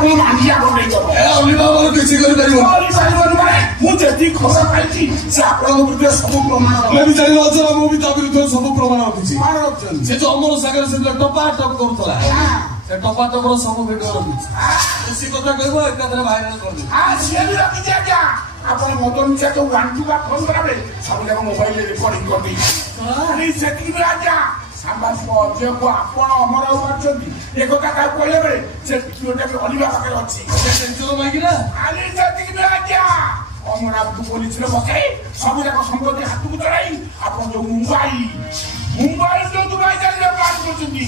ଆପଣ ମାଣ୍ଡିଆ ବନେଇଦବ ଅଲିଭା ମୋର କିଛି କରିପାରିବନି ମୁଁ ଯେତିକି ଖବର ପାଇଛି ସେ ଆପଣଙ୍କ ବିରୁଦ୍ଧରେ ସବୁ ପ୍ରମାଣ ଆମେ ବି ଜାଣିଲ ଅଜରା ମୁଁ ବି ତା ବିରୁଦ୍ଧରେ ସବୁ ପ୍ରମାଣ ରଖିଛି କଣ ରଖିଛନ୍ତି ସେ ଯୋଉ ଅମର ସାଗର ସେ ଟପା ଟପ କରୁଥିଲା ସେ ଟପା ଟପର ସବୁ ଭିଡିଓ ରଖିଛି ବେଶୀ କଥା କହିବ ଏକାଥରେ ଭାଇରାଲ କରିଦେବି ସିଏ ବି ରଖିଛି ଆଜ୍ଞା ଆପଣ ମଦନ ସିଂ ଯୋଉ ୱାନ୍ଟୁକା ଫୋନ କଲାବେଳେ ସବୁ ଯାକ ମୋବାଇଲରେ ରେକର୍ଡିଂ କରିଦେଇଛି ସେତିକି ବି ଆଜ୍ଞା ସାମ୍ବାଦିକ ଅଜୟକୁ ଆପଣ ଅମର ଆଉ କରିଛନ୍ତି ଏକଥା ତାକୁ କହିଲା ବେଳେ ସେ ଭିଡିଓଟା ବି ଅଲିଭା ପାଖରେ ଅଛି ସେତିକି ବି ଆଜ୍ଞା ଅମରାବକୁ ପୋଲିସରେ ପକାଇ ସବୁ ଯାକ ସମ୍ପତ୍ତି ହାତକୁ ଚଢାଇ ଆପଣ ଯୋଉ ମୁମ୍ବାଇ ଯୋଉ ଦୁବାଇ ଚାଲିବା ପ୍ଲାନ୍ କରୁଛନ୍ତି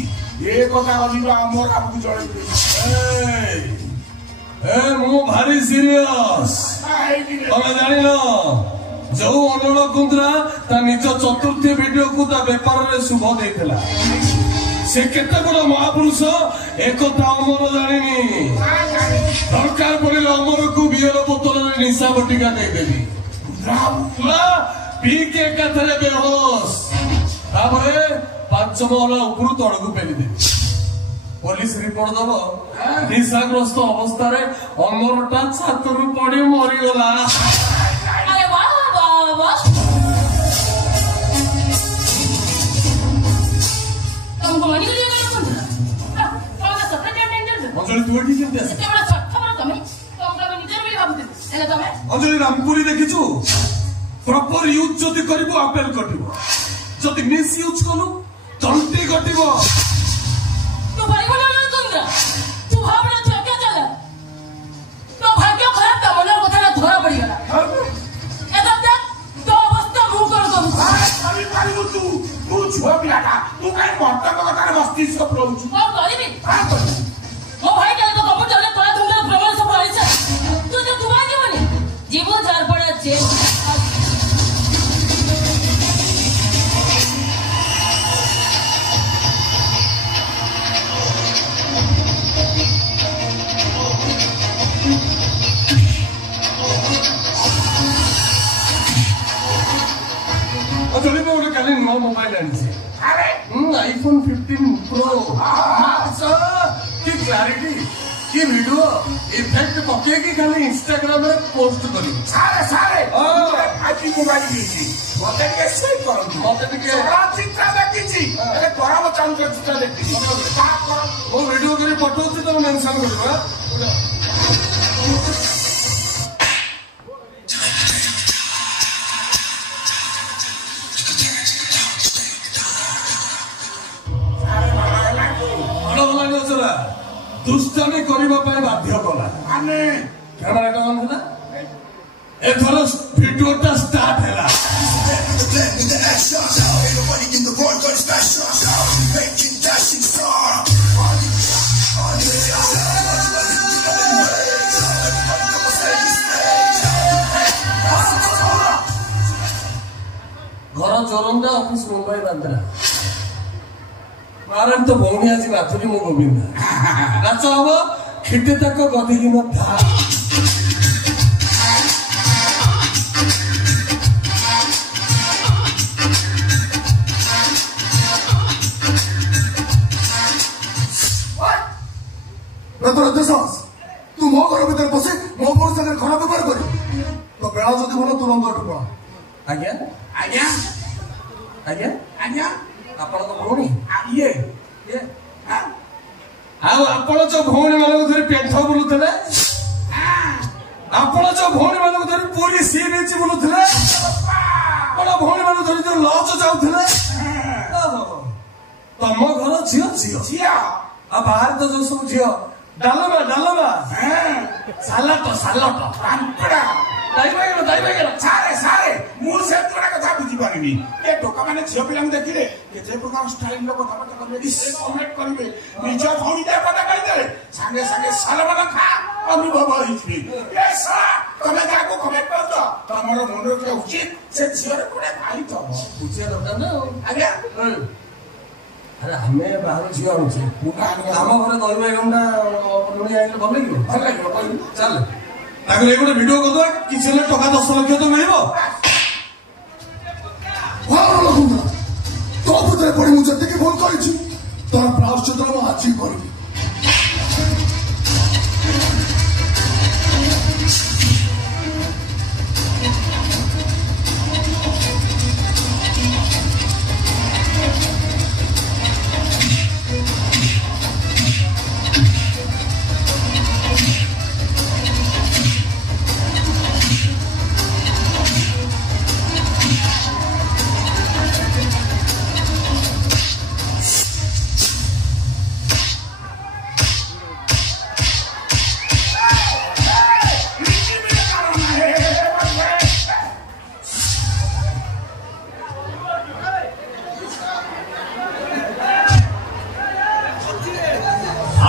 ଏ କଥା ଅଲିଭା ଅମରାବକୁ ଜଣେଇବେ ମୁଁ ଭାରି ସିରିୟସ୍ ତମେ ଜାଣିଲ ଯୋଉ ଅନୁଳ କୁନ୍ଦ୍ରା ତା ନିଜ ଚତୁର୍ଥୀ ଭିଡିଓକୁ ତା ବେପାରରେ ଶୁଭ ଦେଇଥିଲା ସେ କେତେ ବଡ ମହାପୁରୁଷ ଏକଥା ଅମର ଜାଣିନି ଦରକାର ପଡିଲେ ଅମରକୁ ବିୟର ବୋତଲରେ ନିଶା ବଟିକା ଦେଇଦେବି ପିଇକି ଏକାଥରେ ବେହୋସ୍ ତାପରେ 5 ମହଲା ଉପରୁ ତଳକୁ ପେଲିଦେବି पुलिस रिपोर्ट दब निशाग्रस्त अवस्था अमरटा छातरू पड़ी मरीगला अंजलि रामपुरी देखिचु प्रॉपर यूज जदि करिवो अपेल कटिवो जदि मिस यूज कलु तंटी कटिवो तो भाई बोला ना तुमरा तू भावना तो क्या चला तो भाग्य खराब था मनर कथा ना धरा पड़ी गला एदा तक तो अवस्था मुंह कर दो अरे पाली तू छुआ पिलाटा तू काई मर्द को कथा रे मस्तिष्क प्रौचु और करिबी ओ भाई काले तो कपड़ चले तोला तुमरा प्रमाण सब आइछ तू तो दुबा जीवनी जीवो जार पड़ा जेल मोबाइल आईफोन 15 प्रो की क्लैरिटी की वीडियो इफेक्ट पके की खाली इंस्टाग्राम में पोस्ट करी सारे सारे आईपी मोबाइल लीजी मते के शेयर करो मते के चित्र देखिछि अरे परम चंद्र चित्र देखिछि वो वीडियो करी पठौछि तो मेंशन करबा दुष्टामी करने बाध्य कला कैमेरा ऑन है एथर वीडियोटा स्टार्ट है घर चोरंदा ऑफिस मुंबई बांद्रा कारण तो भौणी आज नाचुरी मो गोविंदा नाच हम खिटे तक गदिकी न था तू मो घर भीतर बसे मो बोर संगे खराब व्यवहार कर तो बेला जदि भल तुरंत उठ पड़ा आज्ञा आज्ञा आज्ञा आज्ञा आपण तो भौणी ये आपण जो भौणी मानक धरी पेंठ बुलुथिले आपण जो भौणी मानक धरी पूरी सी बीच बुलुथिले आपण भौणी मानक धरी जो लॉज जाउथिले तम घर झियो झियो झिया आ बाहर तो जो सब झियो डालमा सालट रामपड़ा दाइबागेला सारे सारे मु से तोरा कथा बुझी पारिनी ए टोका माने झियो पिलांग देखिले के जे प्रकार स्टाइल लो कथा कथा करबे इसे कमेंट करबे निज भौणी दे कथा कहि दे संगे संगे सालमान खा अनुभव होइछि ए सा तमे काको कमेंट कर दो तमरो मन के उचित से झियो रे कोडे भाई तो बुझिया दरकार ना आज्ञा अरे हमें बाहर झियो आउछि हम घरे दइबे गंडा लुणी आइले भल लागियो चल ताके ले गोटे वीडियो कर दो किछ ले टका 10 लाख तो मिलबो तो भीतर पड़ी मुझे टिके फोन करी तोर प्राश्चित आज ही कर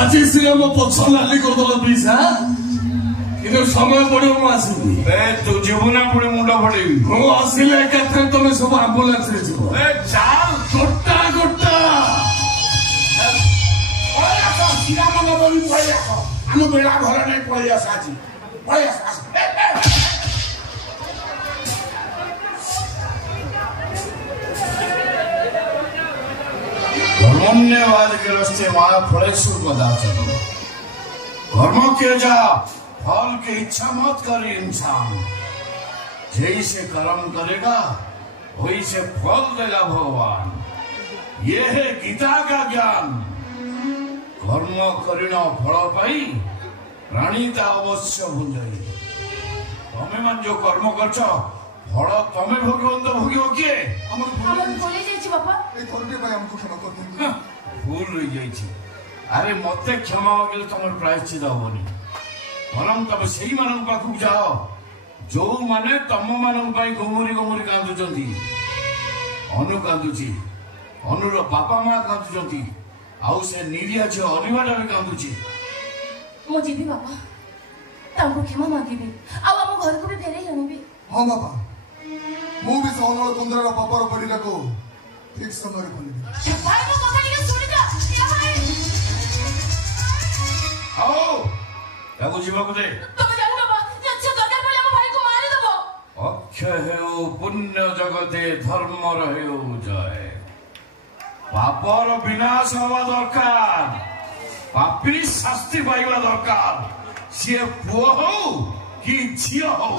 आज सिर्फ मो पछ लाली करदल प्लीज हां इधर समय पड़ो मु आसीबी ए तू जीवना पुणे मुंडा फड़ेबी मु आसिले केथे तमे सब एम्बुलेंस रे जीव ए चाल गोटा गोटा ओया तो श्रीराम नवमी पळी आसो आनु बेला घर नै पळी आस आजी पळी आस धर्मन्यवाद के रास्ते माया फलेश्वर पदार्थ धर्म के जा फल की इच्छा मत करे इंसान जैसे कर्म करेगा वैसे फल देगा भगवान ये है गीता का ज्ञान कर्म करिण फल पाई प्राणीता अवश्य भुंजाई तमे मान जो कर्म करछ फल तमे भगवंत भोगियो किए हमर भूल जाइछि बापा ए थोरटे भाई हमको क्षमा कर दो भूल रही जाइछि अरे मते क्षमा होगले तमर प्रायश्चित होबनी बरम तब सही मानन पाखु जाओ जो माने तम मानन पाई गोमुरी गोमुरी कांदुचंती अनु कांदुची अनुर बापा मां कांदुचंती आउ से निरिया छ अनिवार्य भी कांदुची मो जीवी बापा तांको क्षमा मांगीबी आ हम घर को भी फेरे आनिबी हां बाबा मु भी सोनल कुंदरा बापार पड़ीला को ठीक समय खोली भाई को कथा के सुनि जा या भाई आओ ताको जीवा को दे तमे जानु बाबा अच्छा दरकार पड़े हम भाई को मारी दबो अक्षय हेउ पुण्य जगते धर्म रहेउ जय पापर विनाश हवा दरकार पापी शास्ति पाइबा दरकार से पुओ हो कि झियो हो